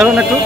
সরুন একটু।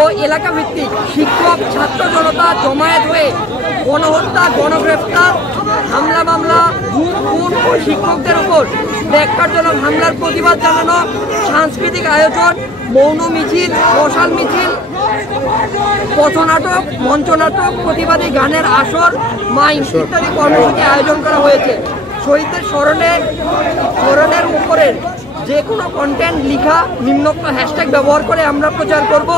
ও এলাকা ভিত্তিক শিক্ষক ছাত্র জনতা জমায়েত হয়ে গণহত্যা, গণগ্রেফতার, হামলা মামলা, খুন ও শিক্ষকদের উপর ন্যাক্কারজনক হামলার প্রতিবাদ জানানো, সাংস্কৃতিক আয়োজন, মৌন মিছিল, মশাল মিছিল, পথনাটক, মঞ্চনাটক, প্রতিবাদী গানের আসর, মাইক ইত্যাদি কর্মসূচি আয়োজন করা হয়েছে। শহীদদের স্মরণের উপরের যে কোনো কন্টেন্ট লিখা নিম্নোক্ত হ্যাশট্যাগ ব্যবহার করে আমরা প্রচার করব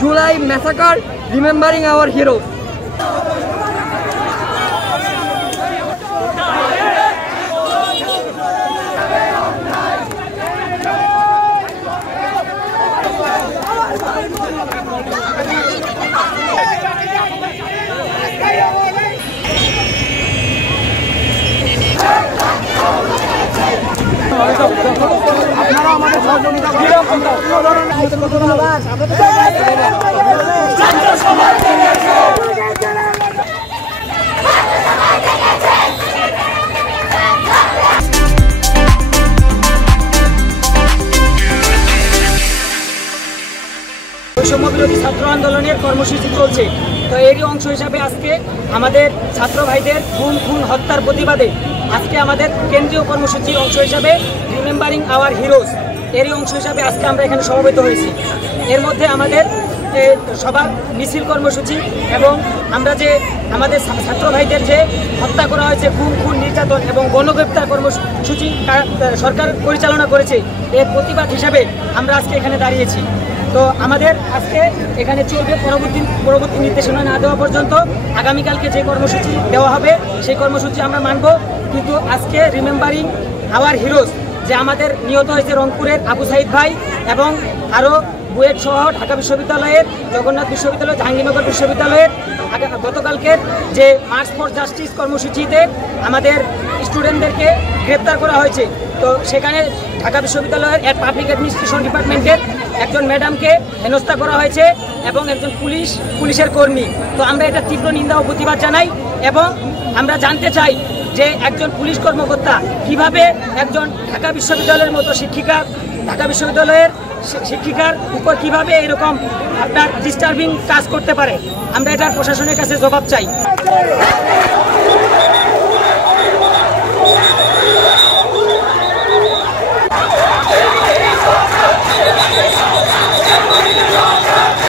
July massacre remembering hour hero. আপনারা আমাদের সহযোগিতা বৈষম্যবিরোধী ছাত্র আন্দোলনের কর্মসূচি চলছে। তো এরই অংশ হিসাবে আজকে আমাদের ছাত্র ভাইদের খুন হত্যার প্রতিবাদে আজকে আমাদের কেন্দ্রীয় কর্মসূচির অংশ হিসাবে রিমেম্বারিং আওয়ার হিরোজ এরই অংশ হিসাবে আজকে আমরা এখানে সমবেত হয়েছি। এর মধ্যে আমাদের সভা, মিছিল কর্মসূচি এবং আমরা যে আমাদের ছাত্র ভাইদের যে হত্যা করা হয়েছে, খুন নির্যাতন এবং গণগ্রেফতার কর্মসূচি সরকার পরিচালনা করেছে, এর প্রতিবাদ হিসাবে আমরা আজকে এখানে দাঁড়িয়েছি। তো আমাদের আজকে এখানে চলবে পরবর্তী নির্দেশনা না দেওয়া পর্যন্ত। আগামীকালকে যে কর্মসূচি দেওয়া হবে সেই কর্মসূচি আমরা মানব। কিন্তু আজকে রিমেম্বারিং আওয়ার হিরোজ যে আমাদের নিহত হয়েছে রংপুরের আবু সাইদ ভাই এবং আরও বুয়েট সহ ঢাকা বিশ্ববিদ্যালয়ের, জগন্নাথ বিশ্ববিদ্যালয়, জাহাঙ্গীরনগর বিশ্ববিদ্যালয়ের গতকালকের যে মার্চ ফর জাস্টিস কর্মসূচিতে আমাদের স্টুডেন্টদেরকে গ্রেপ্তার করা হয়েছে। তো সেখানে ঢাকা বিশ্ববিদ্যালয়ের পাবলিক অ্যাডমিনিস্ট্রেশন ডিপার্টমেন্টের একজন ম্যাডামকে হেনস্থা করা হয়েছে এবং একজন পুলিশের কর্মী। তো আমরা এটা তীব্র নিন্দা ও প্রতিবাদ জানাই এবং আমরা জানতে চাই যে একজন পুলিশ কর্মকর্তা কিভাবে একজন ঢাকা বিশ্ববিদ্যালয়ের মতো ঢাকা বিশ্ববিদ্যালয়ের শিক্ষিকার উপর কিভাবে এরকম আপনার ডিস্টার্বিং কাজ করতে পারে। আমরা এটার প্রশাসনের কাছে জবাব চাই।